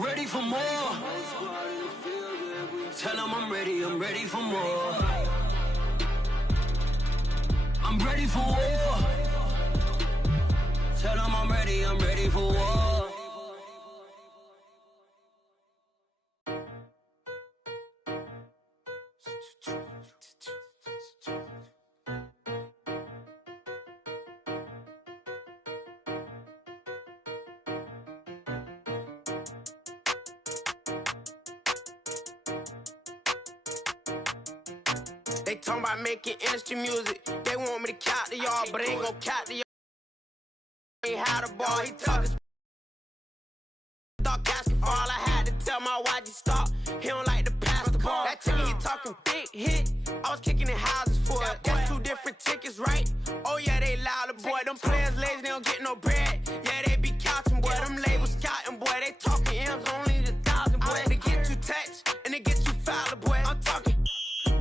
I'm ready for more. Tell them I'm ready for more. I'm ready for war. Tell them I'm ready for war. They talking about making industry music. They want me to count to y'all, but ain't gon' count to y'all. Ain't had a ball, he talking. Thought casket fall, I had to tell my YG stop. He don't like to pass the ball. That chicken, he talking big hit. I was kicking in houses for it. That's 2 different tickets, right? Oh yeah, they louder, boy. Them players lazy, they don't get no bread. Yeah, they be couching, boy. Them labels scouting, boy. They talking M's only the 1,000, boy. They get you touched and they get you foul, boy. I'm talking.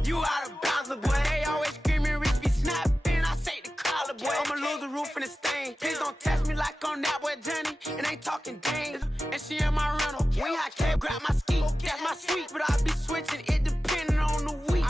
You out of bounds, boy. They always screaming, Rich be snapping. I say the collar, boy. I'ma lose the roof and the stain. Please don't test me like on that boy Johnny. And ain't talking dang. And she in my rental. When I can't grab my ski, that's my sweet. But I be switching it depending on the week.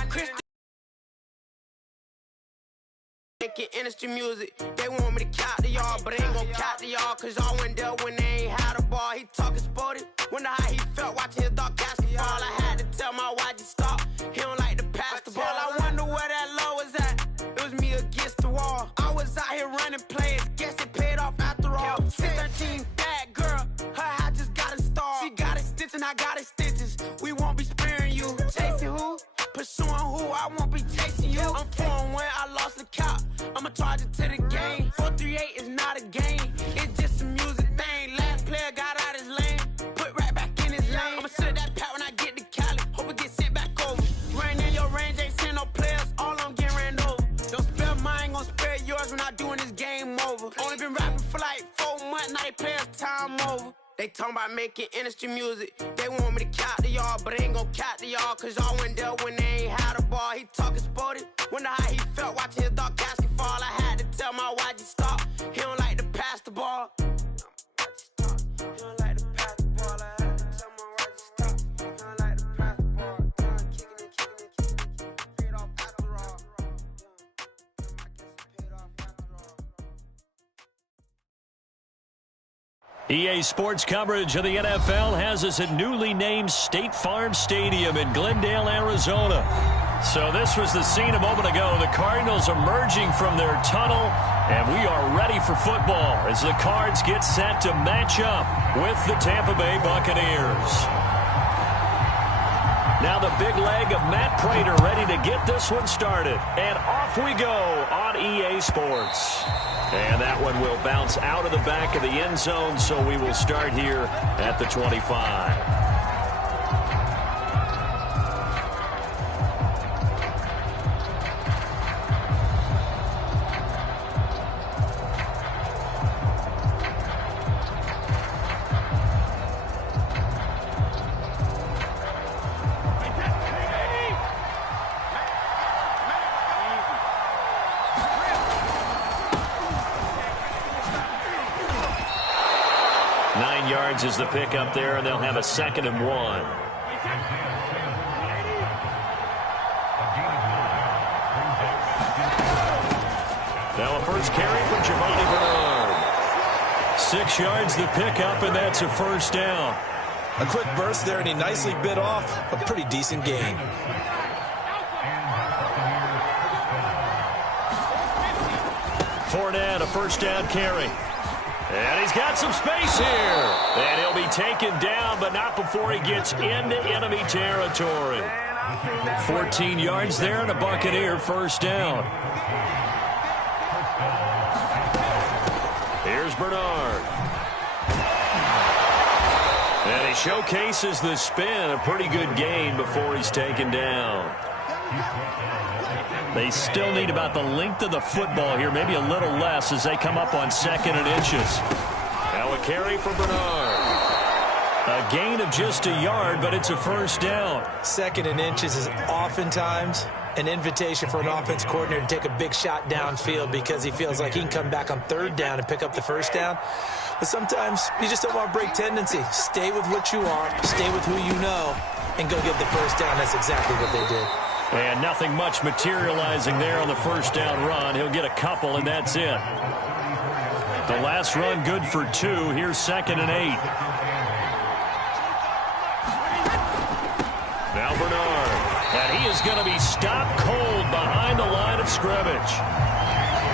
Making industry music. They want me to count to y'all, but ain't gon' count to y'all. Cause y'all went there when they ain't had a ball. He talking sporty. Wonder how he felt watching his dog casket fall. I had to tell my YG stop. He don't like to pass the ball. I wonder where that low was at. It was me against the wall. I was out here running plays. Guess it paid off after all. 613, bad girl. Her hat just got installed. She got it stitched and I got it stitches. We won't be sparing you. Chasing who? Pursuing who? I won't be chasing you. I'm 4-1, I lost the count. I'ma charge it to the game. 438 is not a game. It's just a music thing. Last player got out his lane. Put right back in his lane. I'ma sit that pat when I get to Cali. Hope it get sent back over. Running in your range, ain't send no players. All I'm getting ran over. Don't spare mine, gon' spare yours when I doing this game over. Only been rapping for like 4 months, now they players time over. They talking about making industry music. They want me to count to y'all, but ain't gon' count to y'all. Cause y'all went there when they ain't had a ball. He talking sporty. Wonder how he felt watching his dog casket fall. I had to tell my YG stop. He don't like to pass the ball. He don't like to pass the ball. I had to tell my YG stop. He don't like to pass the ball. Kicking it. Paid off after all. I guess it paid off after all. EA Sports coverage of the NFL has us at newly named State Farm Stadium in Glendale, Arizona. So this was the scene a moment ago. The Cardinals emerging from their tunnel, and we are ready for football as the Cards get set to match up with the Tampa Bay Buccaneers. Now the big leg of Matt Prater ready to get this one started. And off we go on EA Sports. And that one will bounce out of the back of the end zone, so we will start here at the 25. Is the pick up there, and they'll have a 2nd and 1. Now a first carry from Giovanni Bernard. 6 yards the pick up, and that's a first down. A quick burst there, and he nicely bit off a pretty decent gain. Fournette, a first down carry. And he's got some space here. And he'll be taken down, but not before he gets into enemy territory. 14 yards there and a Buccaneer first down. Here's Bernard. And he showcases the spin. A pretty good gain before he's taken down. They still need about the length of the football here, maybe a little less as they come up on 2nd and inches. Now a carry for Bernard. A gain of just a yard, but it's a first down. 2nd and inches is oftentimes an invitation for an offense coordinator to take a big shot downfield because he feels like he can come back on 3rd down and pick up the first down. But sometimes you just don't want to break tendency. Stay with what you are, stay with who you know, and go get the first down. That's exactly what they did. And nothing much materializing there on the first down run. He'll get a couple, and that's it. The last run good for 2. Here's 2nd and 8. Now Bernard. And he is going to be stopped cold behind the line of scrimmage.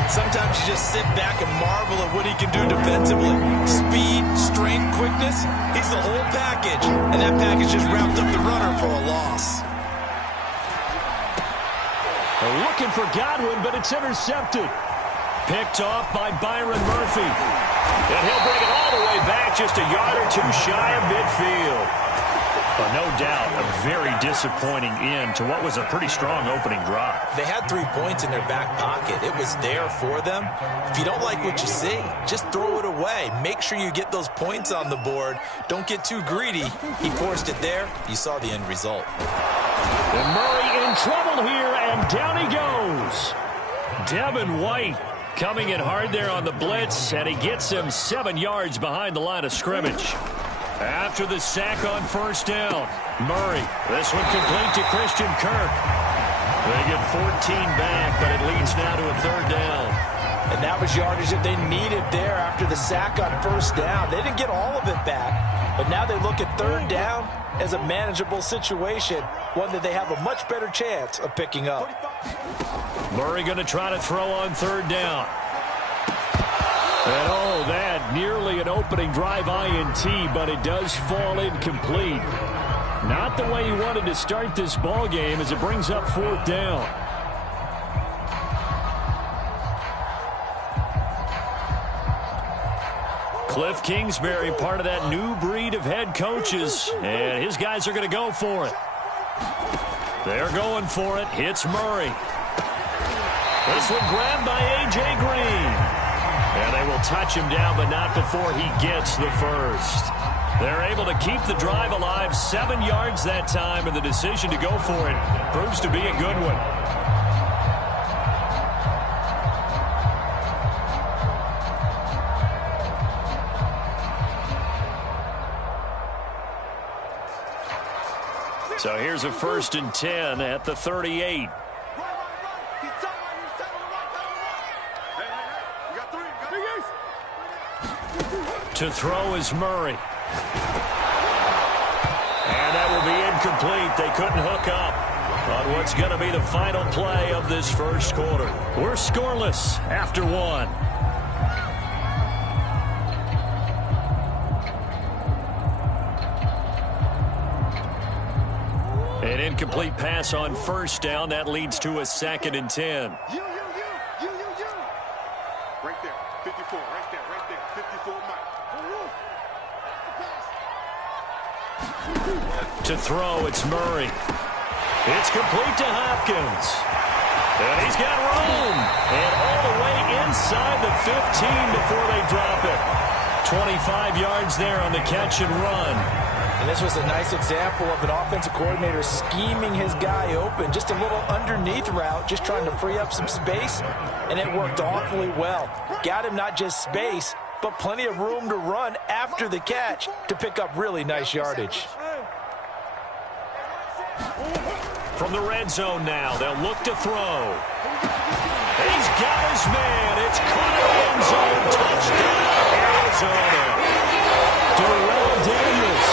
Sometimes you just sit back and marvel at what he can do defensively. Speed, strength, quickness. He's the whole package. And that package just wrapped up the runner for a loss. They're looking for Godwin, but it's intercepted. Picked off by Byron Murphy. And he'll bring it all the way back, just a yard or 2 shy of midfield. But no doubt, a very disappointing end to what was a pretty strong opening drive. They had 3 points in their back pocket. It was there for them. If you don't like what you see, just throw it away. Make sure you get those points on the board. Don't get too greedy. He forced it there. You saw the end result. And Murray in trouble here, and down he goes. Devin White coming in hard there on the blitz, and he gets him 7 yards behind the line of scrimmage. After the sack on first down, Murray. This one complete to Christian Kirk. They get 14 back, but it leads now to a 3rd down. And that was yardage that they needed there after the sack on first down. They didn't get all of it back, but now they look at 3rd down as a manageable situation, one that they have a much better chance of picking up. Murray going to try to throw on 3rd down. And oh, that nearly an opening drive INT, but it does fall incomplete. Not the way he wanted to start this ball game as it brings up 4th down. Cliff Kingsbury, part of that new breed of head coaches, and his guys are going to go for it. They're going for it. Hits Murray. This one grabbed by A.J. Green. And they will touch him down, but not before he gets the first. They're able to keep the drive alive, 7 yards that time, and the decision to go for it proves to be a good one. So here's a 1st and 10 at the 38. To throw is Murray. And that will be incomplete. They couldn't hook up on what's going to be the final play of this first quarter. We're scoreless after 1. An incomplete pass on first down. That leads to a 2nd and 10. Right there, 54, right there, 54 Mike. To throw, it's Murray. It's complete to Hopkins. And he's got room. And all the way inside the 15 before they drop it. 25 yards there on the catch and run. And this was a nice example of an offensive coordinator scheming his guy open. Just a little underneath route, just trying to free up some space. And it worked awfully well. Got him not just space, but plenty of room to run after the catch to pick up really nice yardage. From the red zone now, they'll look to throw. He's got his man. It's caught in the end zone. Touchdown, Arizona. Darrell Daniels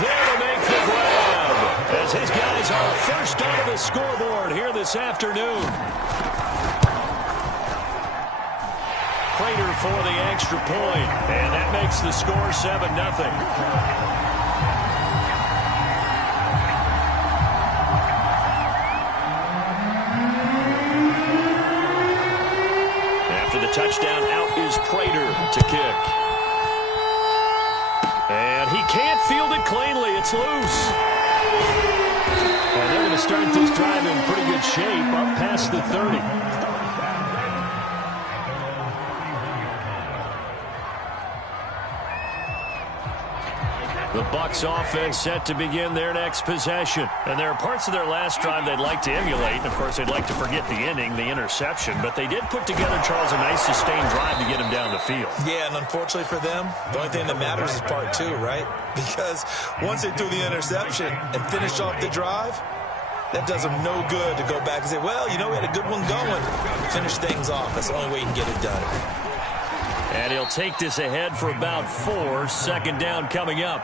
there to make the grab as his guys are first onto the scoreboard here this afternoon. Prater for the extra point, and that makes the score 7-0. Touchdown, out is Prater to kick. And he can't field it cleanly. It's loose. And they're going to start this drive in pretty good shape up past the 30. The Bucs offense set to begin their next possession. And there are parts of their last drive they'd like to emulate. And, of course, they'd like to forget the inning, the interception. But they did put together, Charles, a nice sustained drive to get him down the field. Yeah, and unfortunately for them, the only thing that matters is part two, right? Because once they threw the interception and finished off the drive, that does them no good to go back and say, well, you know, we had a good one going. Finish things off. That's the only way you can get it done. And he'll take this ahead for about 4. Second down coming up.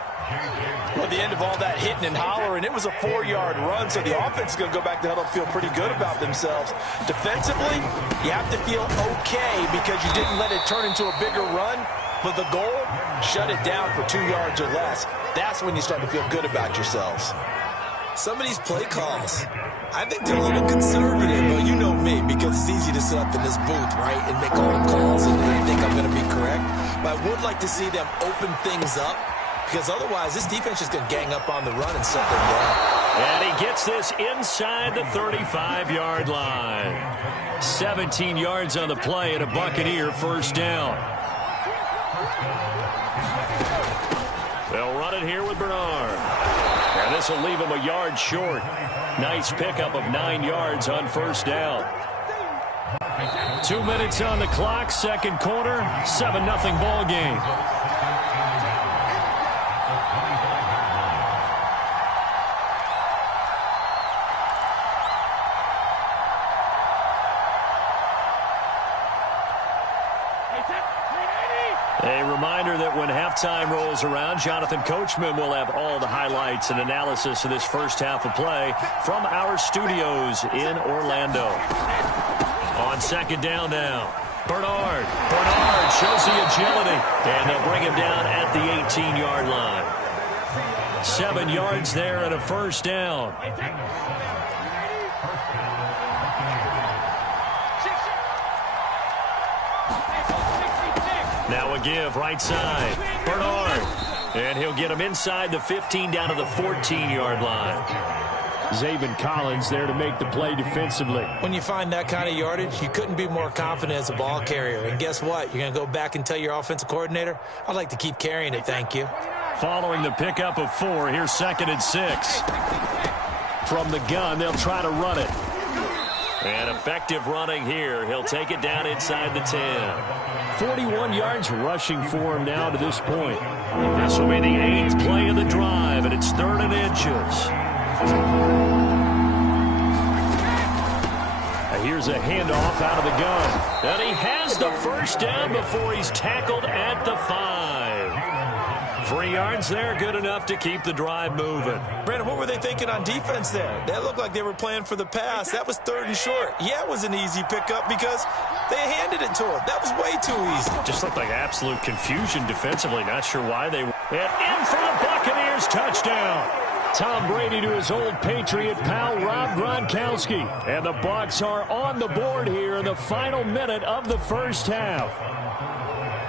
Well, at the end of all that hitting and hollering, it was a 4-yard run, so the offense is going to go back to huddle and feel pretty good about themselves. Defensively, you have to feel okay because you didn't let it turn into a bigger run, but the goal, shut it down for 2 yards or less. That's when you start to feel good about yourselves. Some of these play calls, I think they're a little conservative, but you know me, because it's easy to sit up in this booth, right, and make all the calls and really think I'm going to be correct. But I would like to see them open things up, because otherwise this defense is going to gang up on the run and set them down. And he gets this inside the 35-yard line. 17 yards on the play and a Buccaneer first down. They'll run it here with Bernard. And this will leave him a yard short. Nice pickup of 9 yards on first down. 2 minutes on the clock, second quarter, 7-0 ball game. A reminder that when halftime rolls around, Jonathan Coachman will have all the highlights and analysis of this first half of play from our studios in Orlando. On second down now, Bernard. Bernard shows the agility, and they'll bring him down at the 18-yard line. 7 yards there and a first down. Now a give, right side. Bernard. And he'll get him inside the 15 down to the 14-yard line. Zaven Collins there to make the play defensively. When you find that kind of yardage, you couldn't be more confident as a ball carrier. And guess what? You're going to go back and tell your offensive coordinator, I'd like to keep carrying it, thank you. Following the pickup of 4, here's 2nd and 6. From the gun, they'll try to run it. And effective running here. He'll take it down inside the 10. 41 yards rushing for him now to this point. This will be the 8th play of the drive, and it's 3rd and inches. Here's a handoff out of the gun. And he has the first down before he's tackled at the 5. 3 yards there, good enough to keep the drive moving. Brandon, what were they thinking on defense there? That looked like they were playing for the pass. That was 3rd and short. Yeah, it was an easy pickup because they handed it to him. That was way too easy. Just looked like absolute confusion defensively. Not sure why they were. And in for the Buccaneers, touchdown. Tom Brady to his old Patriot pal, Rob Gronkowski. And the Bucs are on the board here in the final minute of the first half.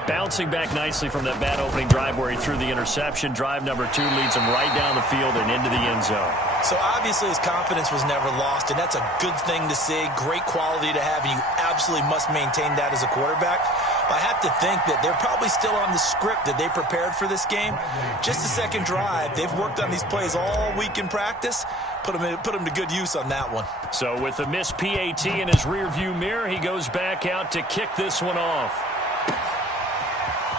Bouncing back nicely from that bad opening drive where he threw the interception. Drive number 2 leads him right down the field and into the end zone. So obviously his confidence was never lost, and that's a good thing to see. Great quality to have, and you absolutely must maintain that as a quarterback. I have to think that they're probably still on the script that they prepared for this game. Just the second drive. They've worked on these plays all week in practice. Put them to good use on that one. So with the missed PAT in his rearview mirror, he goes back out to kick this one off.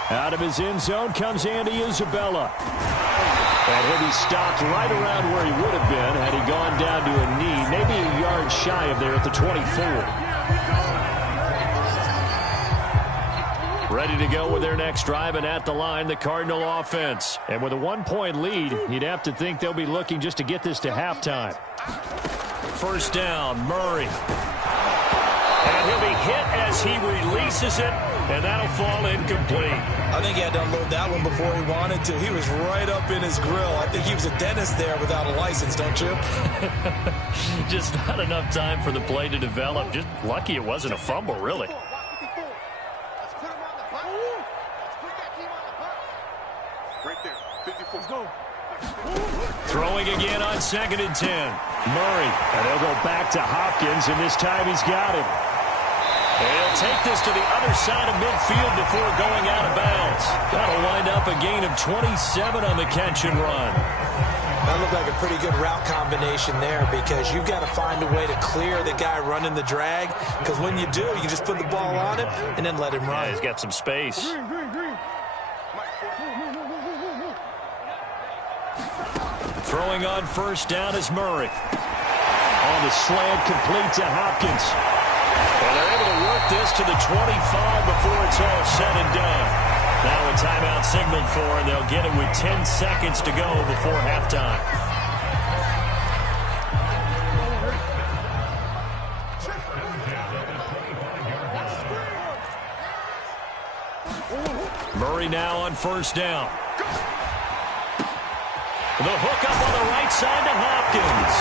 Out of his end zone comes Andy Isabella. And he'll be stopped right around where he would have been had he gone down to a knee, maybe a yard shy of there at the 24. Ready to go with their next drive, and at the line, the Cardinal offense. And with a 1-point lead, you'd have to think they'll be looking just to get this to halftime. First down, Murray. And he'll be hit as he releases it, and that'll fall incomplete. I think he had to unload that one before he wanted to. He was right up in his grill. I think he was a dentist there without a license, don't you? Just not enough time for the play to develop. Just lucky it wasn't a fumble, really. Throwing again on 2nd and 10. Murray, and they'll go back to Hopkins, and this time he's got him. He'll take this to the other side of midfield before going out of bounds. That'll wind up a gain of 27 on the catch and run. That looked like a pretty good route combination there because you've got to find a way to clear the guy running the drag, because when you do, you just put the ball on him and then let him run. Yeah, he's got some space. Throwing on first down is Murray. On the slant, complete to Hopkins. And they're able to work this to the 25 before it's all said and done. Now a timeout signaled for, and they'll get it with 10 seconds to go before halftime. Murray now on first down. The hook up on the right side to Hopkins.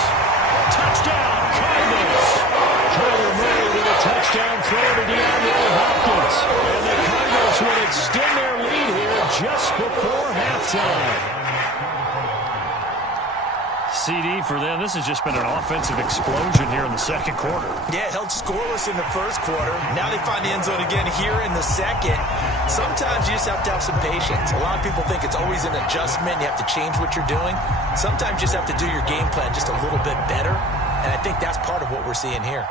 Touchdown, Cardinals. Kyler Murray with a touchdown throw to DeAndre Hopkins. And the Cardinals will extend their lead here just before halftime. CD for them. This has just been an offensive explosion here in the second quarter. Yeah, held scoreless in the first quarter. Now they find the end zone again here in the second. Sometimes you just have to have some patience. A lot of people think it's always an adjustment. You have to change what you're doing. Sometimes you just have to do your game plan just a little bit better. And I think that's part of what we're seeing here.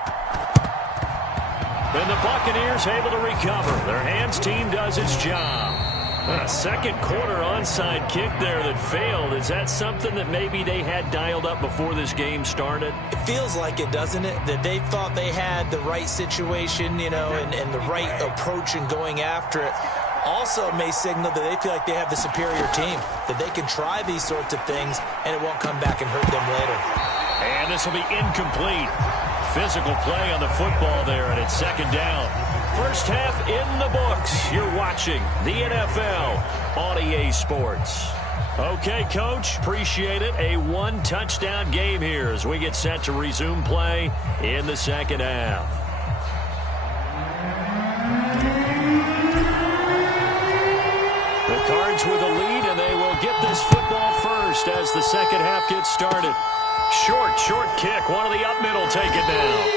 And the Buccaneers able to recover. Their hands team does its job. A second quarter onside kick there that failed. Is that something that maybe they had dialed up before this game started? It feels like it, doesn't it? That they thought they had the right situation, you know, and the right approach in going after it. Also may signal that they feel like they have the superior team, that they can try these sorts of things and it won't come back and hurt them later. And this will be incomplete. Physical play on the football there, and it's second down. First half in the books. You're watching the NFL on EA Sports. Okay, Coach, appreciate it. A one-touchdown game here as we get set to resume play in the second half. The Cards with a lead, and they will get this football first as the second half gets started. Short kick. One of the up middle take it down.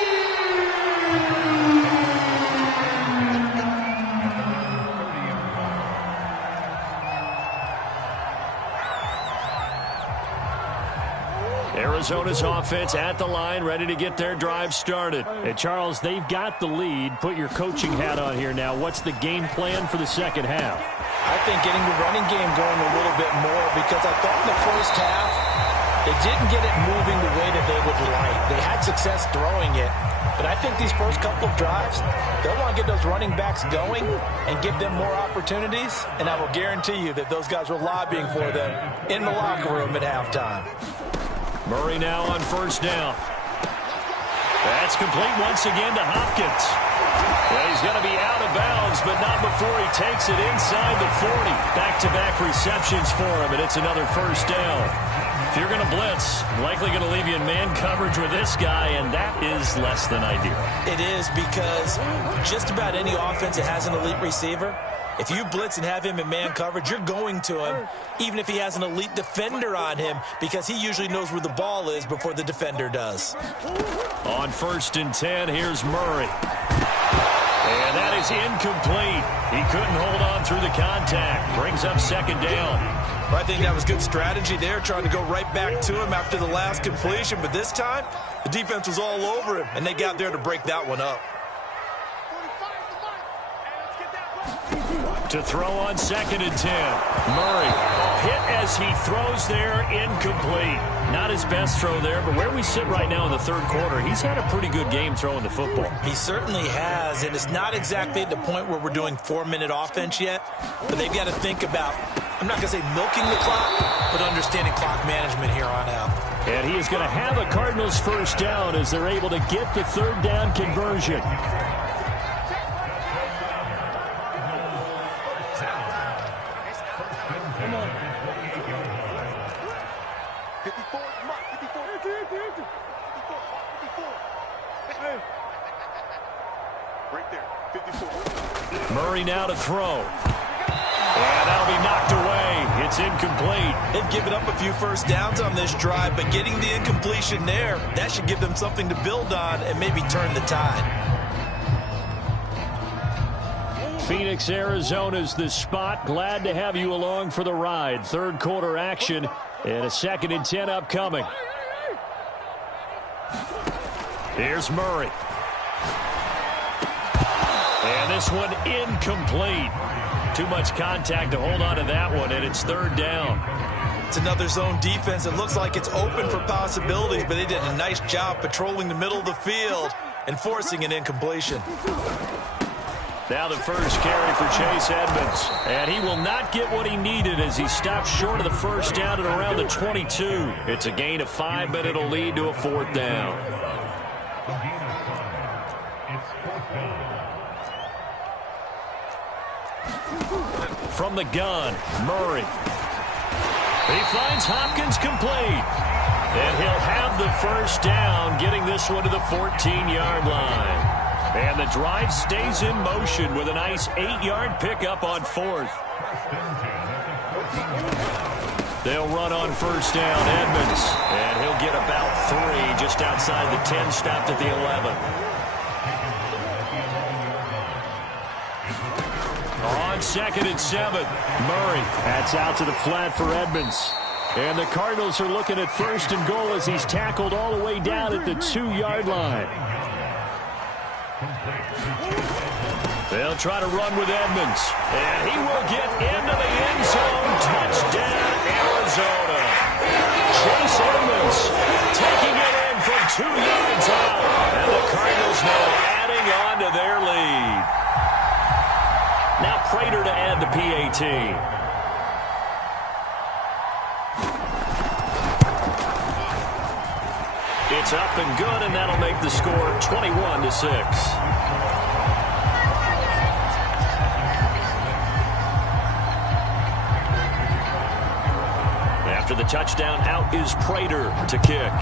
Arizona's offense at the line, ready to get their drive started. And Charles, they've got the lead. Put your coaching hat on here now. What's the game plan for the second half? I think getting the running game going a little bit more, because I thought in the first half they didn't get it moving the way that they would like. They had success throwing it, but I think these first couple of drives, they'll want to get those running backs going and give them more opportunities, and I will guarantee you that those guys were lobbying for them in the locker room at halftime. Murray now on first down. That's complete once again to Hopkins. Well, he's going to be out of bounds, but not before he takes it inside the 40. Back-to-back receptions for him, and it's another first down. If you're going to blitz, likely going to leave you in man coverage with this guy, and that is less than ideal. It is, because just about any offense that has an elite receiver, if you blitz and have him in man coverage, you're going to him, even if he has an elite defender on him, because he usually knows where the ball is before the defender does. On 1st and 10, here's Murray. And that is incomplete. He couldn't hold on through the contact. Brings up second down. I think that was good strategy there, trying to go right back to him after the last completion. But this time, the defense was all over him, and they got there to break that one up. To throw on 2nd and 10. Murray hit as he throws there, incomplete. Not his best throw there, but where we sit right now in the third quarter, he's had a pretty good game throwing the football. He certainly has, and it's not exactly at the point where we're doing 4-minute offense yet, but they've got to think about, I'm not going to say milking the clock, but understanding clock management here on out. And he is going to have a Cardinals first down as they're able to get the third down conversion. Murray now to throw. And that'll be knocked away. It's incomplete. They've given up a few first downs on this drive, but getting the incompletion there, that should give them something to build on and maybe turn the tide. Phoenix, Arizona's the spot. Glad to have you along for the ride. Third quarter action and a 2nd and 10 upcoming. Here's Murray. And this one incomplete. Too much contact to hold on to that one, and it's 3rd down. It's another zone defense. It looks like it's open for possibilities, but they did a nice job patrolling the middle of the field and forcing an incompletion. Now the first carry for Chase Edmonds. And he will not get what he needed as he stops short of the first down at around the 22. It's a gain of 5, but it'll lead to a 4th down. From the gun, Murray. He finds Hopkins complete. And he'll have the first down, getting this one to the 14-yard line. And the drive stays in motion with a nice 8-yard pickup on 4th. They'll run on first down, Edmonds. And he'll get about 3 just outside the 10, stopped at the 11. On 2nd and 7, Murray. That's out to the flat for Edmonds. And the Cardinals are looking at 1st and goal as he's tackled all the way down at the 2-yard line. They'll try to run with Edmonds. And he will get into the end zone. Touchdown, Arizona. Chase Edmonds taking it in from 2 yards out. And the Cardinals now adding on to their lead. Now Prater to add the PAT. It's up and good, and that'll make the score 21-6. After the touchdown, out is Prater to kick.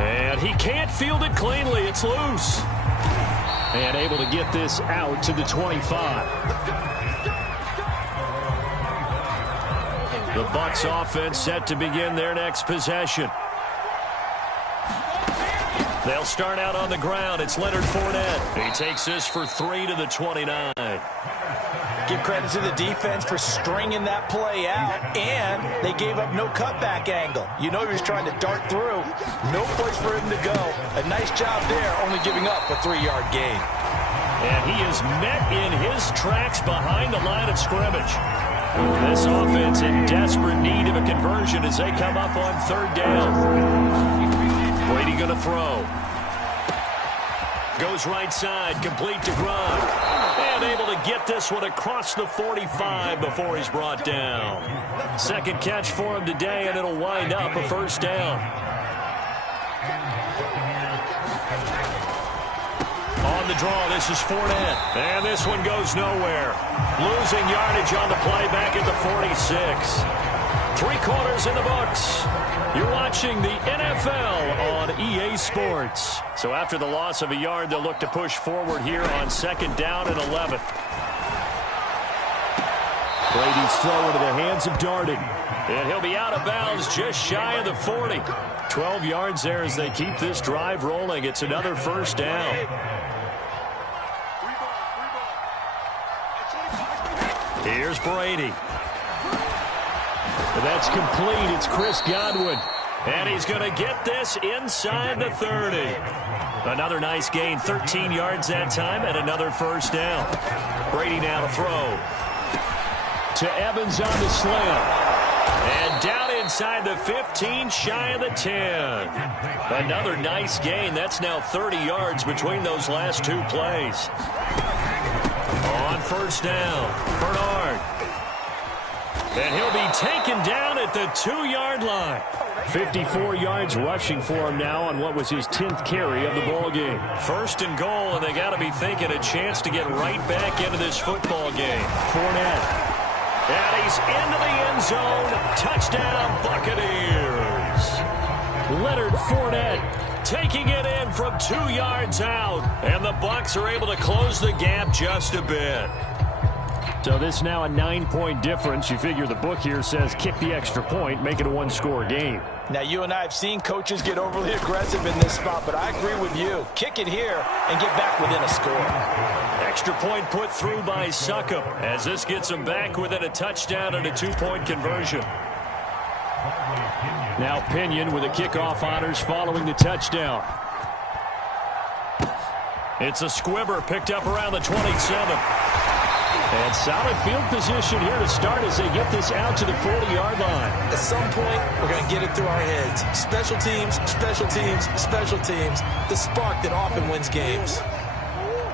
And he can't field it cleanly. It's loose. And able to get this out to the 25. The Bucs offense set to begin their next possession. They'll start out on the ground. It's Leonard Fournette. He takes this for 3 to the 29. Give credit to the defense for stringing that play out, and they gave up no cutback angle. You know he was trying to dart through. No place for him to go. A nice job there, only giving up a 3-yard gain. And he is met in his tracks behind the line of scrimmage. This offense in desperate need of a conversion as they come up on 3rd down. Brady going to throw. Goes right side, complete to Gronk. And able to get this one across the 45 before he's brought down. 2nd catch for him today, and it'll wind up a 1st down. On the draw, this is Fournette. And this one goes nowhere. Losing yardage on the play back at the 46. 3 quarters in the books. You're watching the NFL on EA Sports. So after the loss of a yard, they'll look to push forward here on 2nd down and 11. Brady's throw into the hands of Darden. And he'll be out of bounds just shy of the 40. 12 yards there as they keep this drive rolling. It's another 1st down. Here's Brady. That's complete. It's Chris Godwin. And he's going to get this inside the 30. Another nice gain. 13 yards that time and another 1st down. Brady now to throw. To Evans on the slant. And down inside the 15, shy of the 10. Another nice gain. That's now 30 yards between those last 2 plays. On 1st down, Bernard. And he'll be taken down at the 2-yard line. 54 yards rushing for him now on what was his 10th carry of the ballgame. 1st and goal, and they got to be thinking a chance to get right back into this football game. Fournette. And he's into the end zone. Touchdown, Buccaneers. Leonard Fournette taking it in from 2 yards out. And the Bucs are able to close the gap just a bit. So this now a 9-point difference. You figure the book here says kick the extra point, make it a one-score game. Now, you and I have seen coaches get overly aggressive in this spot, but I agree with you. Kick it here and get back within a score. Extra point put through by Succop as this gets him back within a touchdown and a 2-point conversion. Now Pinion with the kickoff honors following the touchdown. It's a squibber picked up around the 27. And solid field position here to start as they get this out to the 40-yard line. At some point, we're going to get it through our heads. Special teams, special teams, special teams. The spark that often wins games.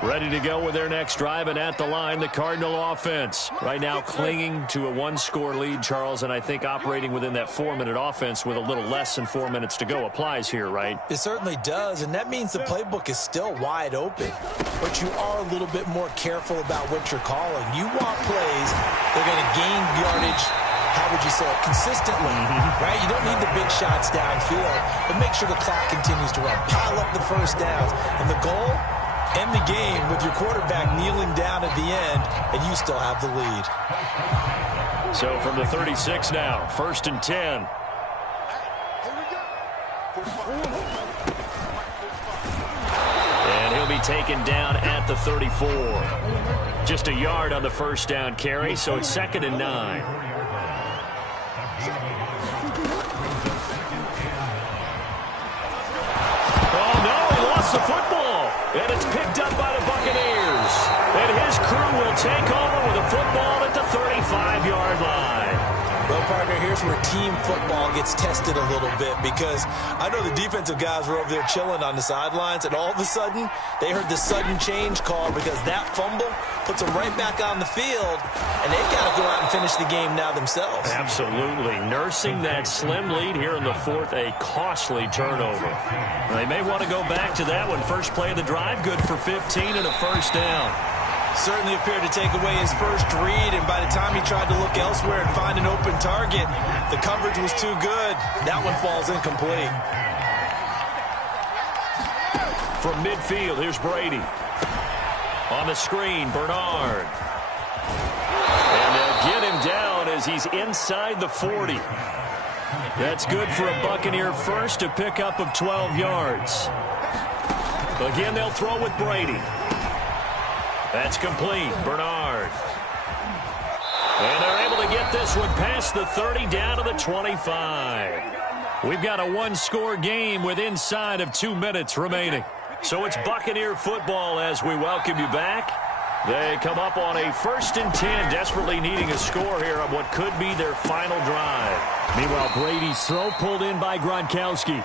Ready to go with their next drive, and at the line, the Cardinal offense. Right now clinging to a one-score lead, Charles, and I think operating within that 4-minute offense with a little less than 4 minutes to go applies here, right? It certainly does, and that means the playbook is still wide open. But you are a little bit more careful about what you're calling. You want plays that are going to gain yardage, how would you say it, consistently, right? You don't need the big shots downfield, but make sure the clock continues to run. Pile up the first downs, and the goal, end the game with your quarterback kneeling down at the end, and you still have the lead. So from the 36 now, 1st and 10. And he'll be taken down at the 34. Just a yard on the first down carry, so it's 2nd and 9. Oh, no, he lost the football. And it's picked up by the Buccaneers. And his crew will take over with a football at the 35-yard line. Well, partner, here's where team football gets tested a little bit, because I know the defensive guys were over there chilling on the sidelines, and all of a sudden, they heard the sudden change call because that fumble puts them right back on the field, and they've got to go out and finish the game now themselves. Absolutely. Nursing that slim lead here in the 4th, a costly turnover. They may want to go back to that one. First play of the drive, good for 15 and a first down. Certainly appeared to take away his first read, and by the time he tried to look elsewhere and find an open target, the coverage was too good. That one falls incomplete. From midfield, here's Brady. On the screen, Bernard. And they'll get him down as he's inside the 40. That's good for a Buccaneer first, a pickup of 12 yards. Again, they'll throw with Brady. That's complete. Bernard. And they're able to get this one past the 30 down to the 25. We've got a one-score game with inside of 2 minutes remaining. So it's Buccaneer football as we welcome you back. They come up on a 1st and 10, desperately needing a score here on what could be their final drive. Meanwhile, Brady's throw pulled in by Gronkowski.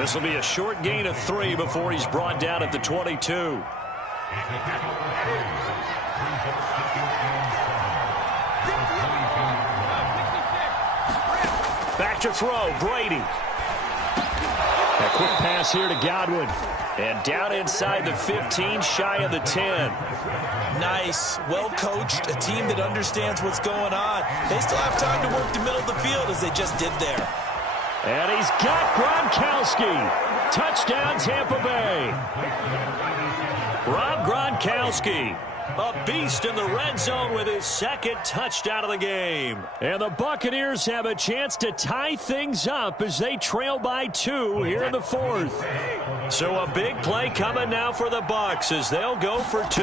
This will be a short gain of 3 before he's brought down at the 22. Back to throw, Brady. A quick pass here to Godwin. And down inside the 15, shy of the 10. Nice, well coached, a team that understands what's going on. They still have time to work the middle of the field as they just did there. And he's got Gronkowski. Touchdown, Tampa Bay. Rob Gronkowski, a beast in the red zone with his 2nd touchdown of the game. And the Buccaneers have a chance to tie things up as they trail by 2 here in the 4th. So a big play coming now for the Bucs as they'll go for 2.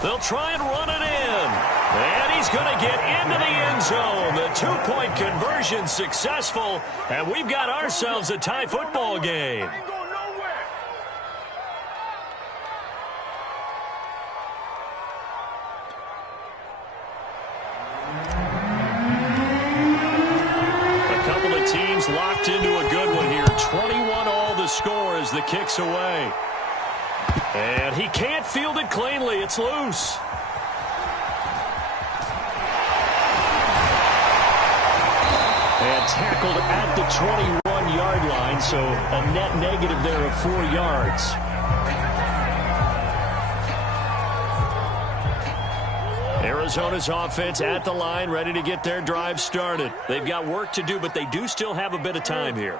They'll try and run it in. And he's going to get into the end zone. The 2-point conversion successful. And we've got ourselves a tie football game. Teams locked into a good one here. 21 all the score as the kick's away. And he can't field it cleanly. It's loose. And tackled at the 21-yard line, so a net negative there of 4 yards. Arizona's offense at the line, ready to get their drive started. They've got work to do, but they do still have a bit of time here.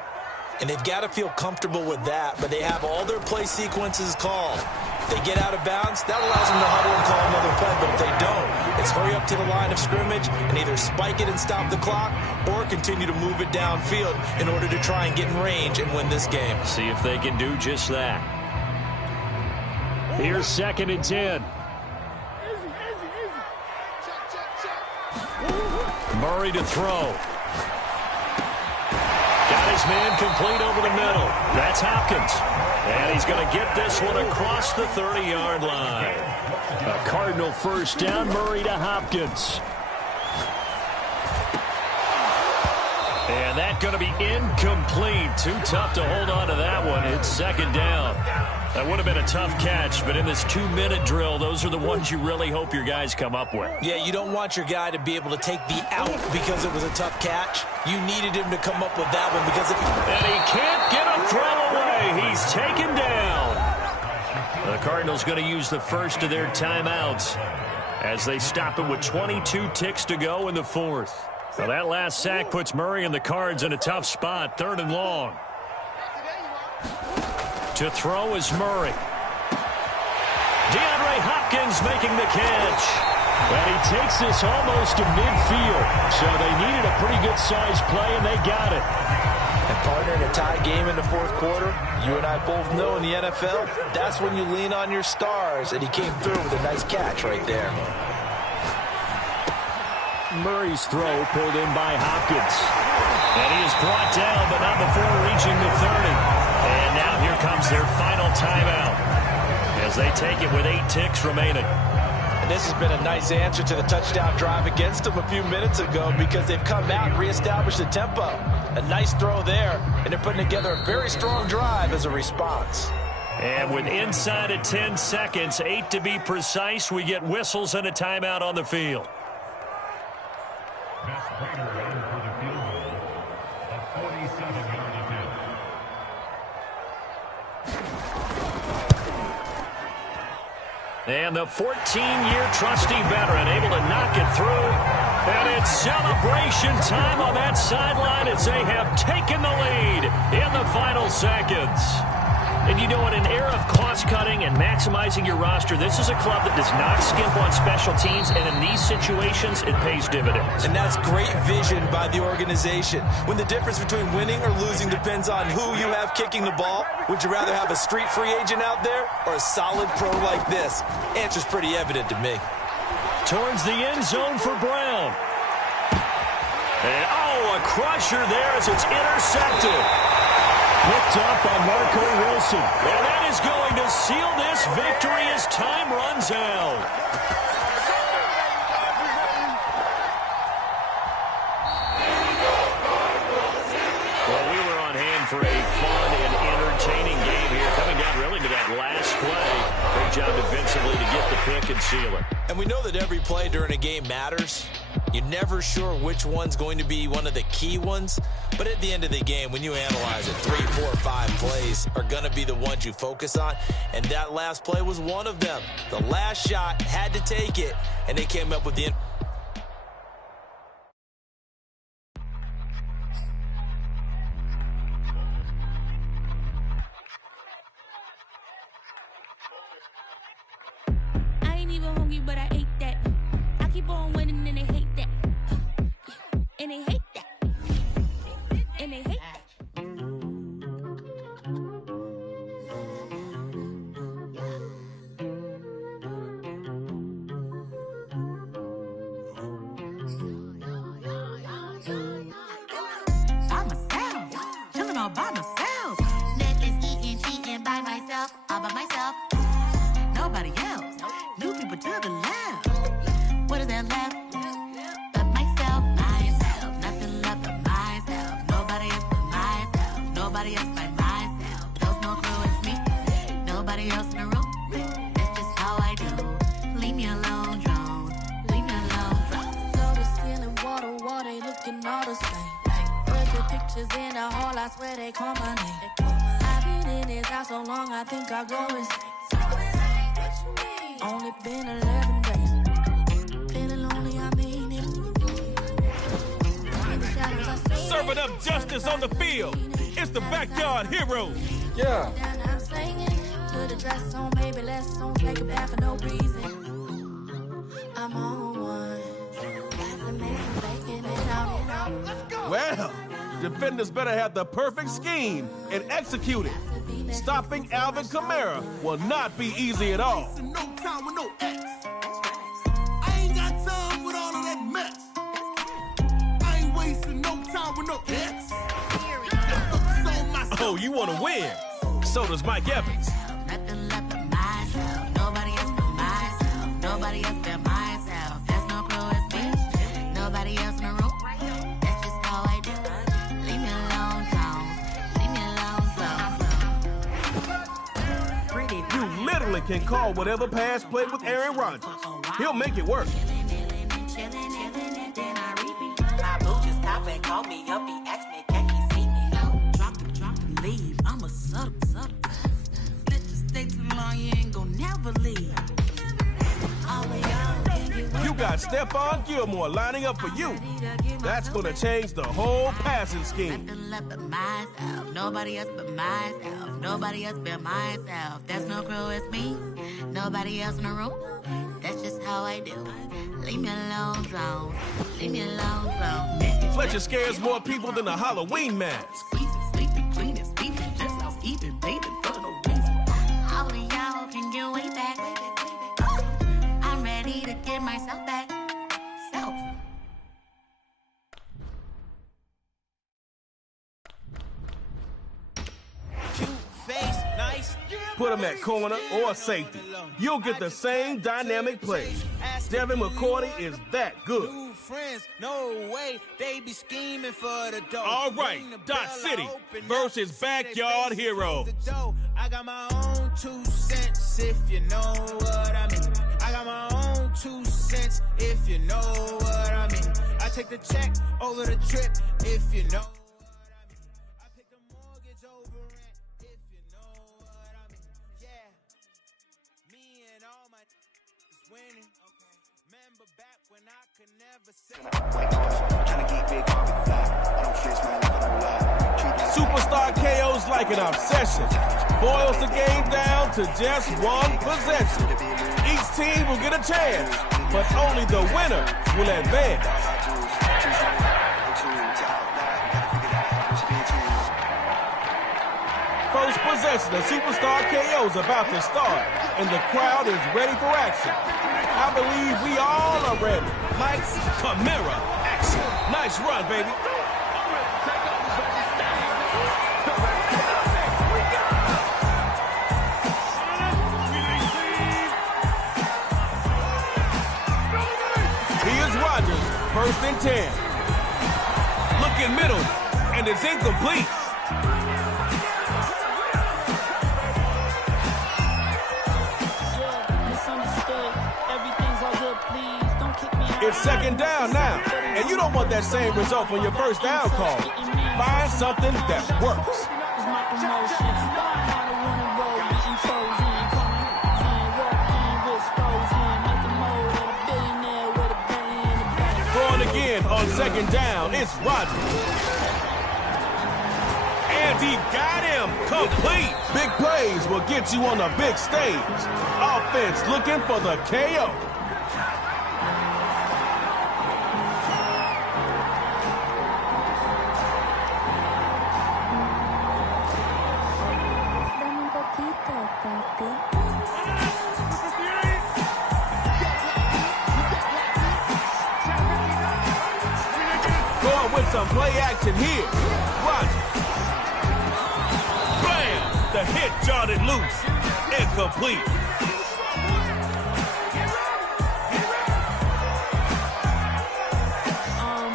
And they've got to feel comfortable with that, but they have all their play sequences called. If they get out of bounds, that allows them to huddle and call another play, but if they don't, It's hurry up to the line of scrimmage and either spike it and stop the clock or continue to move it downfield in order to try and get in range and win this game. See if they can do just that. Here's 2nd and 10. Murray to throw. Got his man complete over the middle. That's Hopkins. And he's going to get this one across the 30-yard line. A Cardinal first down, Murray to Hopkins. And that's going to be incomplete. Too tough to hold on to that one. It's 2nd down. That would have been a tough catch, but in this 2-minute drill, those are the ones you really hope your guys come up with. Yeah, you don't want your guy to be able to take the out because it was a tough catch. You needed him to come up with that one because and he can't get a throw away. He's taken down. The Cardinals going to use the first of their timeouts as they stop it with 22 ticks to go in the 4th. So that last sack puts Murray and the Cards in a tough spot, 3rd and long. To throw is Murray. DeAndre Hopkins making the catch. And he takes this almost to midfield. So they needed a pretty good-sized play, and they got it. And partner, in a tie game in the 4th quarter, you and I both know in the NFL, that's when you lean on your stars. And he came through with a nice catch right there. Murray's throw pulled in by Hopkins. And he is brought down, but not before reaching the 30. And now here comes their final timeout as they take it with 8 ticks remaining. And this has been a nice answer to the touchdown drive against them a few minutes ago because they've come out and reestablished the tempo. A nice throw there, and they're putting together a very strong drive as a response. And with inside of 10 seconds, 8 to be precise, we get whistles and a timeout on the field. And the 14-year trusty veteran able to knock it through. And it's celebration time on that sideline as they have taken the lead in the final seconds. And you know, in an era of cost-cutting and maximizing your roster, this is a club that does not skimp on special teams, and in these situations, it pays dividends. And that's great vision by the organization. When the difference between winning or losing depends on who you have kicking the ball, would you rather have a street free agent out there or a solid pro like this? Answer's pretty evident to me. Towards the end zone for Brown. And, a crusher there as it's intercepted. Picked up by Marco Wilson. And that is going to seal this victory as time runs out. Well, we were on hand for a fun and entertaining game here. Coming down really to that last play. Great job defensively to get the pick and seal it. And we know that every play during a game matters. You're never sure which one's going to be one of the key ones. But at the end of the game, when you analyze it, 3, 4, 5 plays are going to be the ones you focus on. And that last play was one of them. The last shot had to take it, and they came up with the... I ain't even hungry, but I ate that. I keep on winning and they hate that. And they hate that. And they hate that. By myself, chilling all by myself. Netflix eating, cheating by myself, all by myself. Nobody else. New people to the left. What is that left? But myself, nothing left but myself. Nobody else but myself. Nobody else but myself. There's no clue, it's me. Nobody else in the room. That's just how I do. Leave me alone, drone. Leave me alone, drone. Floor to ceiling, water, they looking all the same. Look at pictures in the hall, I swear they call my name. I've been in this house so long, I think I'll go insane. Only been 11 days. Feeling lonely, I mean it. In the shadows, I see Serving up justice on the field. It's the Backyard Heroes. Yeah. down, I'm singing. Put a dress on, baby, let's on. Take a bath for no reason. I'm on one. Well, defenders better have the perfect scheme and execute it. Stopping Alvin Kamara will not be easy at all. No time with no X. I ain't got time with all of that mess. I ain't wasting no time with no X. Oh, you want to win? So does Mike Evans. Nothing left but myself. Nobody else but myself. Nobody else but myself. There's no crew as me. Nobody else in the room. That's just how I do. Leave me alone, Jones. Leave me alone, Jones. You literally can call whatever pass play with Aaron Rodgers. He'll make it work. My boo just stopped and called me up. He asked me, can he see me? Drop and leave. I'm a subtle. Let you stay too long, you ain't gon' never leave. You got Stephon Gilmore lining up for you. That's going to change the whole passing scheme. Nothing left but myself. Nobody else but myself. Nobody else but myself. There's no crew, it's me. Nobody else in the room. That's just how I do. Leave me alone, Jones. Leave me alone, Jones. Fletcher scares more people than a Halloween mask. Sleeping, cleaning, speaking, just I was eating, bathing for no reason. All of y'all can get way back. I'm ready to get myself back. Self. Put him at corner or safety. You'll get the same dynamic play. Devin McCourty is that good. No way, they be scheming for the dough. All right, Dot City versus Backyard Hero. I got my own 2 cents if you know what I mean. I got my own 2 cents if you know what I mean. I take the check over the trip if you know what I mean. I pick the mortgage over rent if you know what I mean. Yeah, me and all my is winning. Remember back when I could never say. Superstar KO's like an obsession. Boils the game down to just one possession. Each team will get a chance, but only the winner will advance. First possession of Superstar KO's about to start, and the crowd is ready for action. I believe we all are ready. Mike's Kamara action. Nice run, baby. Here's Rodgers, 1st and 10. Looking middle, and it's incomplete. It's 2nd down now, and you don't want that same result on your 1st down call. Find something that works. Throwing again on 2nd down, it's Rodgers. And he got him complete. Big plays will get you on the big stage. Offense looking for the KO. Going with some play action here. Rodgers. Bam! The hit jarred it loose. Incomplete.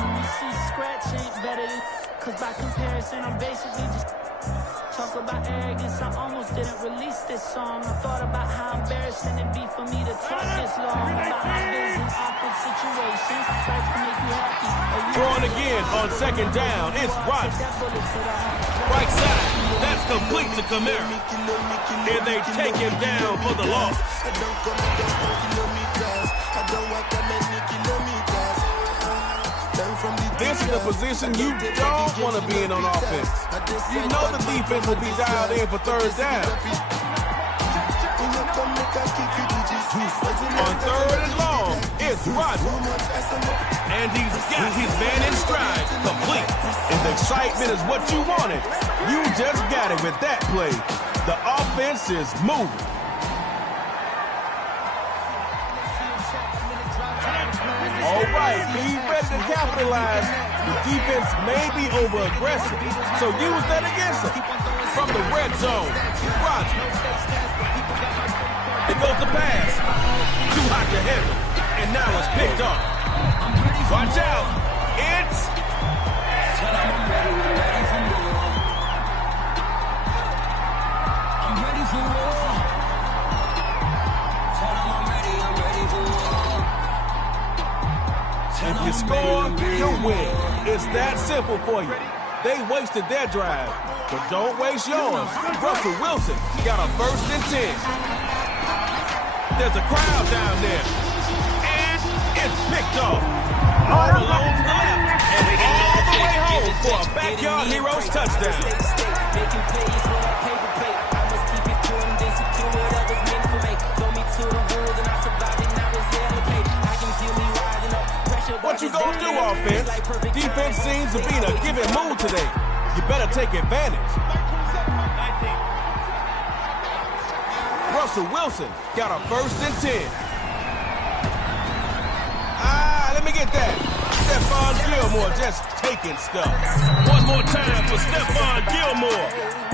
You see, scratch ain't better than, cause by comparison, I'm basically just talk about arrogance. I almost didn't release this song. I thought about how embarrassing it'd be for me to talk this long about how busy awkward situations like to make you happy. Throwing again on 2nd down, it's Rodgers. Right side, that's complete to Kamara. And they take him down for the loss. This is the position you don't want to be in on offense. You know the defense will be dialed in for 3rd down. On 3rd and long, it's Rodgers. And he's got his man in stride, complete. If excitement is what you wanted, you just got it with that play. The offense is moving. All right, be ready to capitalize. The defense may be over-aggressive, so use that against them. From the red zone, Rodgers. It goes to pass. Too hot to handle. And now it's picked up. Watch out. It's... I'm ready for war. Tell them I'm ready for war. If you score, you win. It's that simple for you. They wasted their drive, but don't waste yours. Russell Wilson got a 1st and 10. There's a crowd down there. And it's picked off. All alone to the left. And all the way home for a backyard hero's touchdown. Making plays for that paper plate. I must keep it pure and then secure whatever's meant for me. Throw me to the rules and I survived it, now it's elevate. I can feel me rising up. Pressure. What you gonna do, offense? Defense seems to be in a giving mood today. You better take advantage. Russell Wilson got a 1st and 10. Let me get that. Stephon Gilmore just taking stuff. One more time for Stephon Gilmore.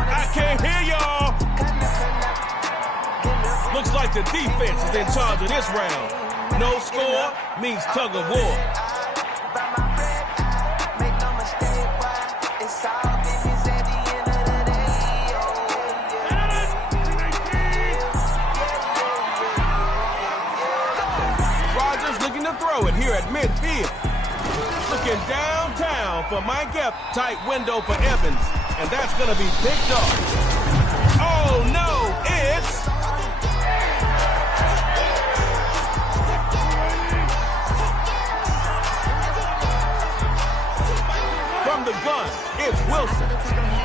I can't hear y'all. Looks like the defense is in charge of this round. No score means tug of war. Throw it here at midfield. Looking downtown for Mike Epps. Tight window for Evans. And that's going to be picked up. Oh, no, it's... From the gun, it's Wilson.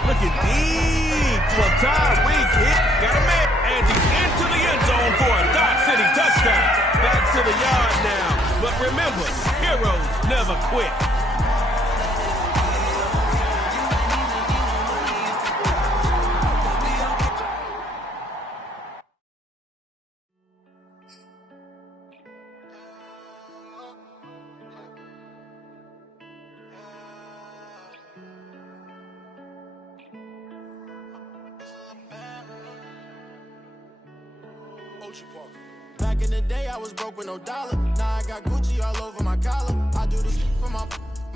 Looking deep for Tyreek. Got a man. And he's into the end zone for a Dot City touchdown. Back to the yard now. But remember, heroes never quit. Back in the day, I was broke with no dollar. Now I got Gucci all over my collar. I do this for my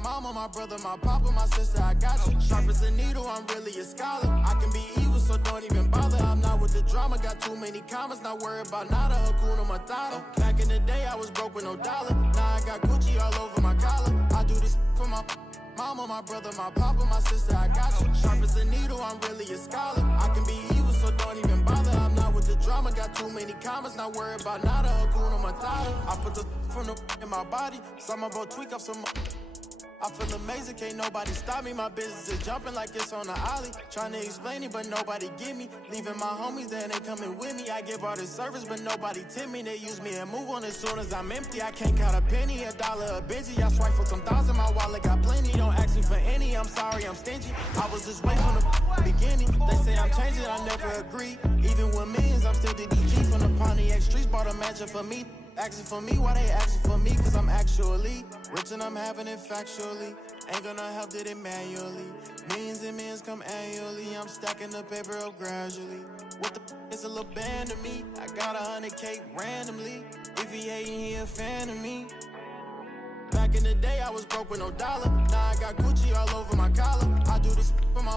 mama, my brother, my papa, my sister. I got you. Sharp as a needle, I'm really a scholar. I can be evil, so don't even bother. I'm not with the drama, got too many commas. Not worried about nada, Hakuna Matata. Back in the day, I was broke with no dollar. Now I got Gucci all over my collar. I do this for my mama, my brother, my papa, my sister. I got you. Sharp as a needle, I'm really a scholar. I can be evil, so don't even bother. I'm not with the drama, got too many commas. Not worried about nada, Hakuna Matata. I put the from the in my body. Some about tweak up some. I feel amazing, can't nobody stop me. My business is jumping like it's on the ollie. Trying to explain it, but nobody get me. Leaving my homies, then they coming with me. I give all the service, but nobody tip me. They use me and move on as soon as I'm empty. I can't count a penny, a dollar, a busy. I swipe for some thousand, my wallet got plenty. Don't ask me for any, I'm sorry, I'm stingy. I was just waiting from the beginning. They say I'm changing, I never agree. Even with millions, I'm still the DG from the Pontiac streets. Bought a mansion for me. Asking for me, why they asking for me? Cause I'm actually rich and I'm having it factually. Ain't gonna help it manually. Millions and millions come annually. I'm stacking the paper up gradually. What the is a little band to me? I got 100K randomly. If he hating, he a fan of me. Back in the day, I was broke with no dollar. Now I got Gucci all over my collar. I do this for my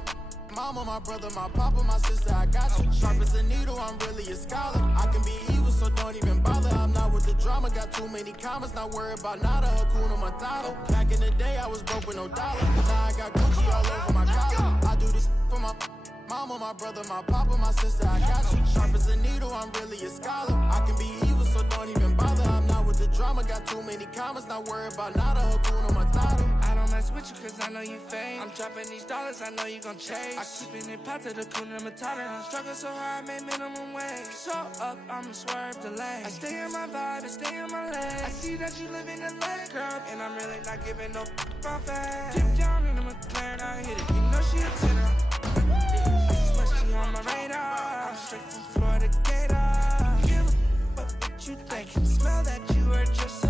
mama, my brother, my papa, my sister. I got you. Sharp as a needle, I'm really a scholar. I can be evil, so don't even bother. I'm not with the drama, got too many commas. Not worried about nada, Hakuna Matata. Back in the day, I was broke with no dollar. Now I got Gucci all over my collar. I do this for my mama, my brother, my papa, my sister. I got you. Sharp as a needle, I'm really a scholar. I can be evil, so don't even bother. I'm not with the drama, got too many commas. Not worried about nada, Hakuna Matata. I don't mess with you cause I know you fake. I'm dropping these dollars, I know you gon' chase. I keep in it pot to the kuna matata. I struggle so hard, I made minimum wage. So up, I'ma swerve the lane. I stay in my vibe, I stay in my lane. I see that you live in the lake, girl, and I'm really not giving no about fast. Deep down in the McLaren, I hit it. You know she a tenor. But she on my radar. I'm straight from Florida Gator. Give a what you think. I can smell that you were just a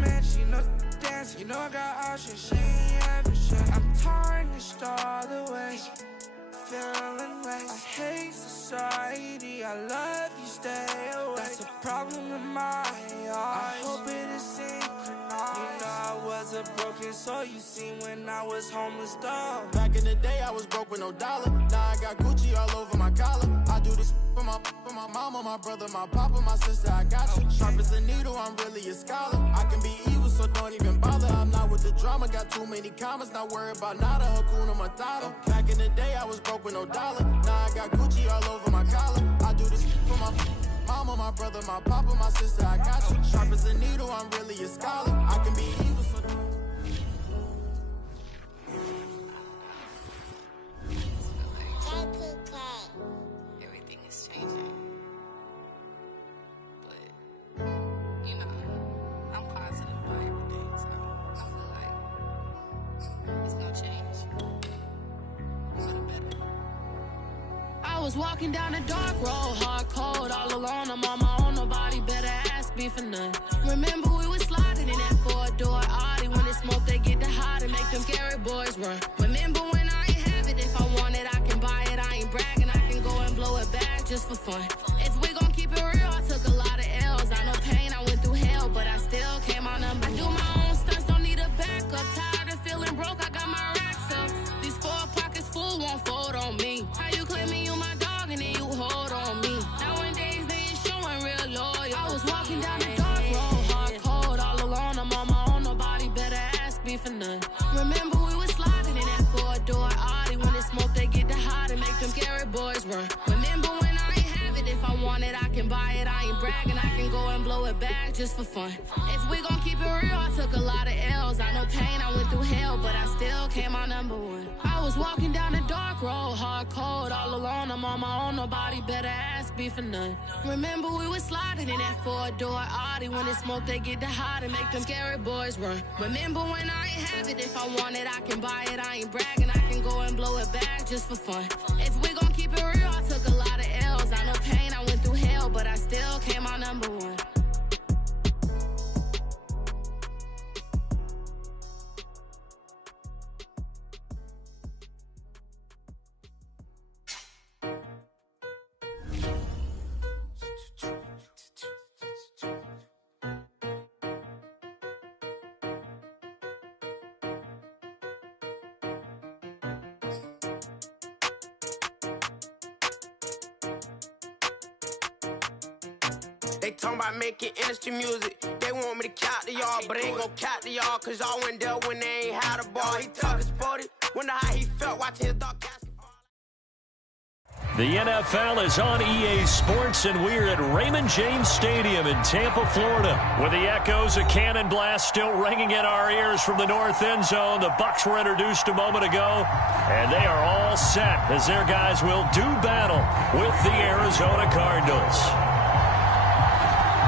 man. She knows dance. You know I got options. She ain't having shit. I'm tarnished all the way. Feeling like I hate society. I love you, stay away. That's a problem in my eyes. I hope it is synchronized. You know I wasn't broken, so you seen when I was homeless, though. Back in the day, I was broke with no dollar. Now I got Gucci all over my collar. I do this for my mama, my brother, my papa, my sister. I got you. Sharp as a needle, I'm really a scholar. I can be evil, so don't even bother. I'm not with the drama, got too many commas. Not worried about nada, Hakuna Matata. Back in the day, I was broke with no dollar. Now I got Gucci all over my collar. I do this for my mama, my brother, my papa, my sister. I got you. Sharp as a needle, I'm really a scholar. I can be evil, so everything is changing. But, you know, I'm positive about everything, so I feel like it's gonna change for the better. I was walking down a dark road, hard cold, all alone. I'm on my own, nobody better ask me for none. Remember we was sliding in that four-door Audi. When it smoke, they get the hot and make them scary boys run. Remember when I ain't have it, if I want it, I can buy it. I ain't bragging, I can go and blow it back just for fun. If we gon' keep it real, I took a lot of L's. I know pain, I went through hell, but I still came out number. I do my own stunts, don't need a backup. Tired of feeling broke, I got my racks up. These 4 pockets full won't fold on me. How you claiming you my dog and then you hold on me? Nowadays they ain't showing real loyal. I was walking down the dark road, hard cold, all alone. I'm on my own, nobody better ask me for none. Remember we was sliding in that four-door Audi. When it smoke, they get the hot and make them scary boys run. Remember when I ain't have it, if I want it, I can buy it. I ain't bragging, I can go and blow it back just for fun. If we gon' keep it real, I took a lot of L's. I know pain, I went through hell, but I still came out number one. I was walking down a dark road, hard cold, all alone. I'm on my own, nobody better ask me for none. Remember we was sliding in that four-door Audi. When it smoke, they get the hot and make them scary boys run. Remember when I ain't have it, if I want it, I can buy it. I ain't bragging, I can go and blow it back just for fun. If we gon' keep it real, I took a lot of L's. I know pain, I went through hell, but I still came out number one. They talking about making industry music. They want me to count to y'all, but I ain't gon' count to y'all, cause y'all went there when they ain't had a ball. He talking sporty, wonder how he felt watching his dog basketball. The NFL is on EA Sports, and we're at Raymond James Stadium in Tampa, Florida. With the echoes of cannon blast still ringing in our ears from the north end zone, the Bucs were introduced a moment ago, and they are all set as their guys will do battle with the Arizona Cardinals.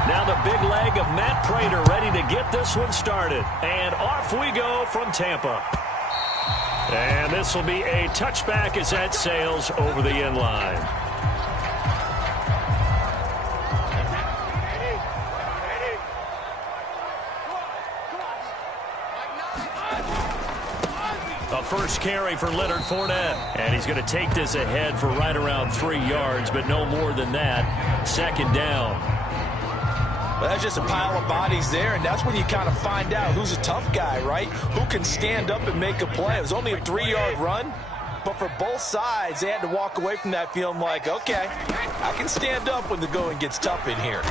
Now the big leg of Matt Prater ready to get this one started. And off we go from Tampa. And this will be a touchback as that sails over the end line. A first carry for Leonard Fournette. And he's going to take this ahead for right around 3 yards, but no more than that. Second down. Well, that's just a pile of bodies there, and that's when you kind of find out who's a tough guy, right? Who can stand up and make a play. It was only a 3-yard run, but for both sides, they had to walk away from that feeling like, okay, I can stand up when the going gets tough in here.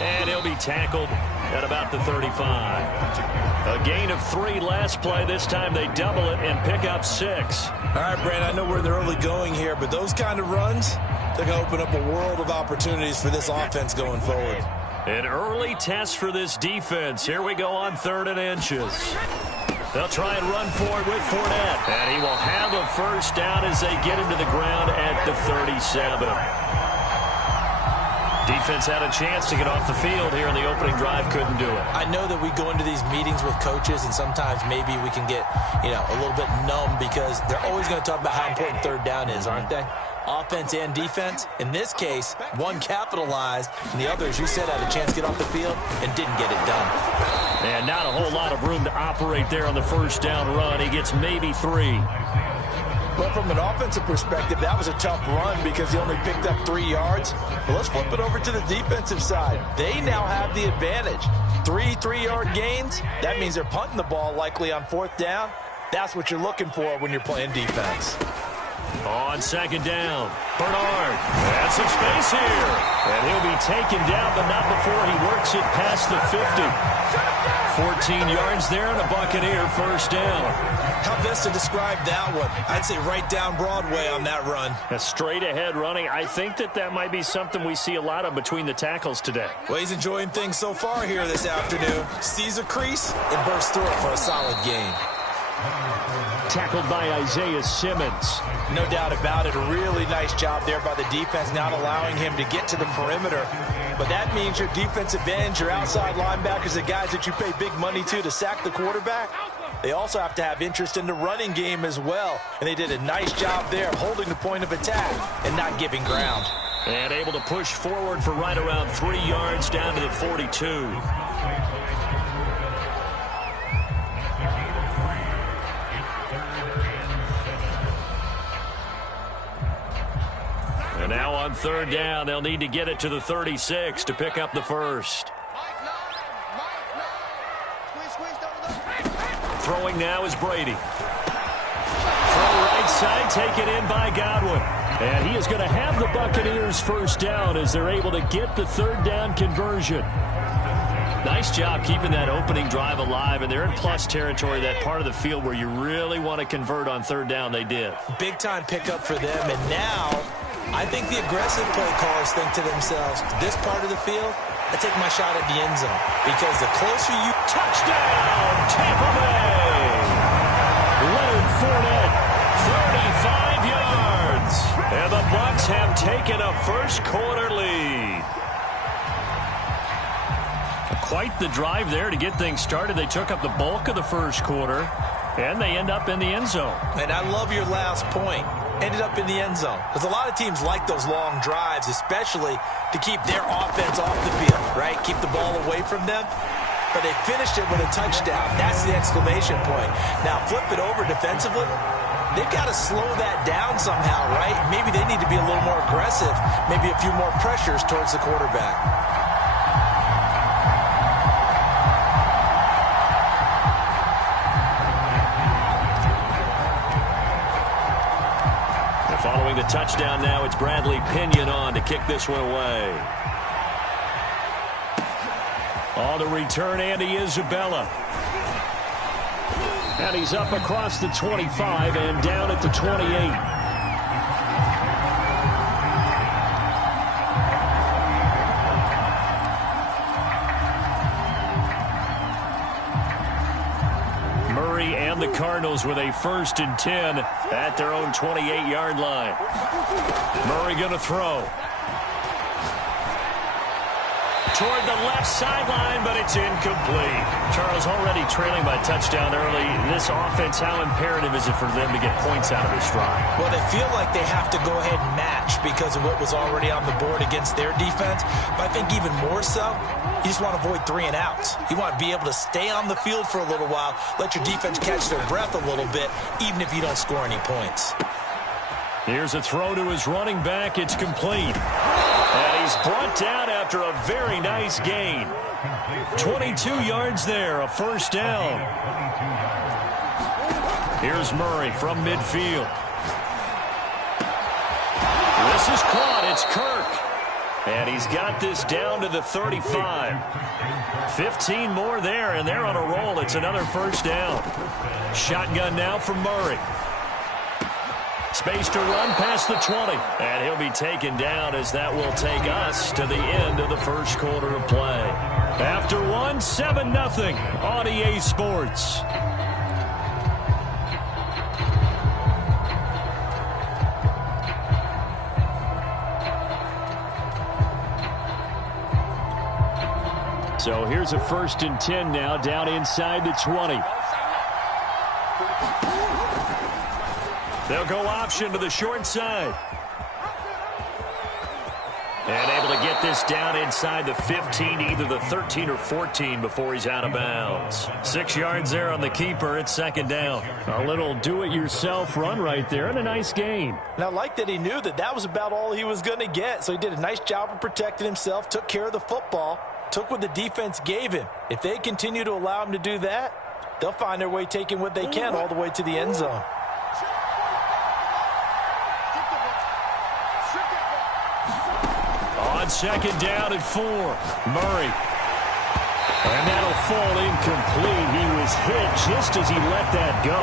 And he'll be tackled at about the 35. A gain of 3 last play. This time they double it and pick up 6. All right, Brandon, I know we're in the early going here, but those kind of runs, they're going to open up a world of opportunities for this offense going forward. An early test for this defense. Here we go on 3rd and inches. They'll try and run for it with Fournette. And he will have a first down as they get him to the ground at the 37. Defense had a chance to get off the field here in the opening drive. Couldn't do it. I know that we go into these meetings with coaches, and sometimes maybe we can get, a little bit numb because they're always going to talk about how important 3rd down is, aren't they? Offense and defense. In this case, one capitalized, and the other, as you said, had a chance to get off the field and didn't get it done. And not a whole lot of room to operate there on the first down run. He gets maybe 3. But from an offensive perspective, that was a tough run because he only picked up 3 yards. But let's flip it over to the defensive side. They now have the advantage. 3 3-yard gains. That means they're punting the ball likely on 4th down. That's what you're looking for when you're playing defense. On 2nd down, Bernard has some space here. And he'll be taken down, but not before he works it past the 50. 14 yards there and a Buccaneer first down. How best to describe that one? I'd say right down Broadway on that run. A straight ahead running. I think that might be something we see a lot of between the tackles today. Well, he's enjoying things so far here this afternoon. Sees a crease and bursts through it for a solid gain. Tackled by Isaiah Simmons. No doubt about it. A really nice job there by the defense, not allowing him to get to the perimeter. But that means your defensive ends, your outside linebackers, the guys that you pay big money to sack the quarterback, they also have to have interest in the running game as well. And they did a nice job there of holding the point of attack and not giving ground. And able to push forward for right around 3 yards down to the 42. And now on 3rd down, they'll need to get it to the 36 to pick up the first. Throwing now is Brady. Throw right side, taken in by Godwin. And he is going to have the Buccaneers first down as they're able to get the 3rd down conversion. Nice job keeping that opening drive alive, and they're in plus territory, that part of the field where you really want to convert on 3rd down. They did. Big time pickup for them, and now I think the aggressive play callers think to themselves, this part of the field, I take my shot at the end zone. Because the closer you... Touchdown, Tampa Bay! Leonard Fournette, 35 yards. And the Bucs have taken a first-quarter lead. Quite the drive there to get things started. They took up the bulk of the first quarter, and they end up in the end zone. And I love your last point. Ended up in the end zone. Because a lot of teams like those long drives, especially to keep their offense off the field, right? Keep the ball away from them. But they finished it with a touchdown. That's the exclamation point. Now, flip it over defensively. They've got to slow that down somehow, right? Maybe they need to be a little more aggressive. Maybe a few more pressures towards the quarterback. Following the touchdown now, it's Bradley Pinion on to kick this one away. On the return, Andy Isabella. And he's up across the 25 and down at the 28. The Cardinals with a 1st and 10 at their own 28-yard line. Murray going to throw. Toward the left sideline, but it's incomplete. Charles, already trailing by touchdown early. This offense, how imperative is it for them to get points out of this drive? Well, they feel like they have to go ahead and match because of what was already on the board against their defense. But I think even more so, you just want to avoid 3 and outs. You want to be able to stay on the field for a little while, let your defense catch their breath a little bit, even if you don't score any points. Here's a throw to his running back. It's complete. And he's brought down after a very nice gain. 22 yards there, a first down. Here's Murray from midfield. This is caught. It's Kirk. And he's got this down to the 35. 15 more there, and they're on a roll. It's another first down. Shotgun now from Murray. Space to run past the 20. And he'll be taken down as that will take us to the end of the first quarter of play. After one, 7-0 on EA Sports. So here's a 1st and 10 now, down inside the 20. They'll go option to the short side. And able to get this down inside the 15, either the 13 or 14 before he's out of bounds. 6 yards there on the keeper. It's 2nd down. A little do-it-yourself run right there and a nice gain. And I like that he knew that that was about all he was going to get. So he did a nice job of protecting himself, took care of the football, took what the defense gave him. If they continue to allow him to do that, they'll find their way taking what they can all the way to the end zone. On 2nd down and 4, Murray. And that'll fall incomplete. He was hit just as he let that go.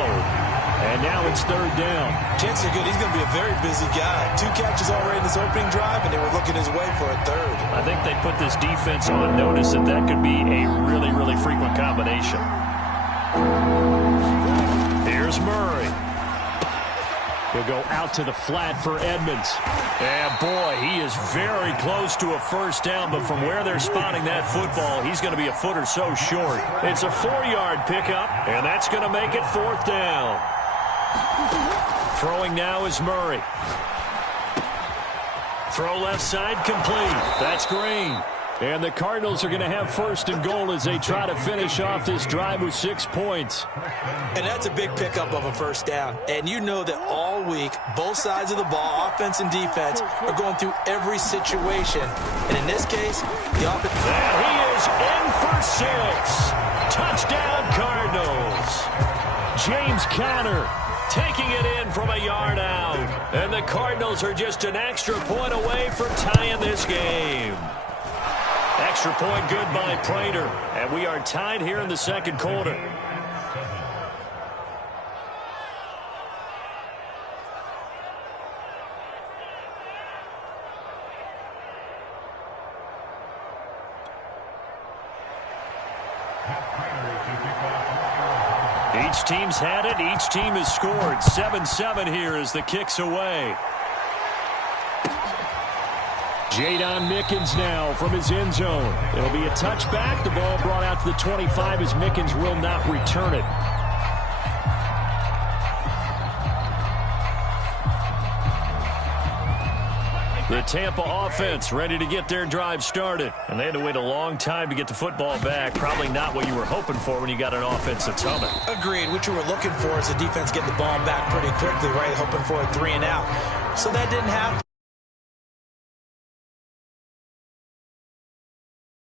And now it's 3rd down. Chances are good he's going to be a very busy guy. 2 catches already in this opening drive, and they were looking his way for a 3rd. I think they put this defense on notice that that could be a really, really frequent combination. Here's Murray. He'll go out to the flat for Edmonds. And, boy, he is very close to a 1st down, but from where they're spotting that football, he's going to be a foot or so short. It's a 4-yard pickup, and that's going to make it 4th down. Throwing now is Murray. Throw left side complete. That's Green. And the Cardinals are going to have 1st and goal as they try to finish off this drive with 6 points. And that's a big pickup of a 1st down. And you know that all week, both sides of the ball, offense and defense, are going through every situation. And in this case, the offense... And he is in for 6. Touchdown, Cardinals. James Conner taking it in from a yard out. And the Cardinals are just an extra point away from tying this game. Extra point good by Prater. And we are tied here in the 2nd quarter. Each team's had it. Each team has scored. 7-7 here as the kick's away. Jadon Mickens now from his end zone. It'll be a touchback. The ball brought out to the 25 as Mickens will not return it. The Tampa offense ready to get their drive started. And they had to wait a long time to get the football back. Probably not what you were hoping for when you got an offense that's humming. Agreed. What you were looking for is the defense getting the ball back pretty quickly, right? Hoping for a 3 and out. So that didn't happen.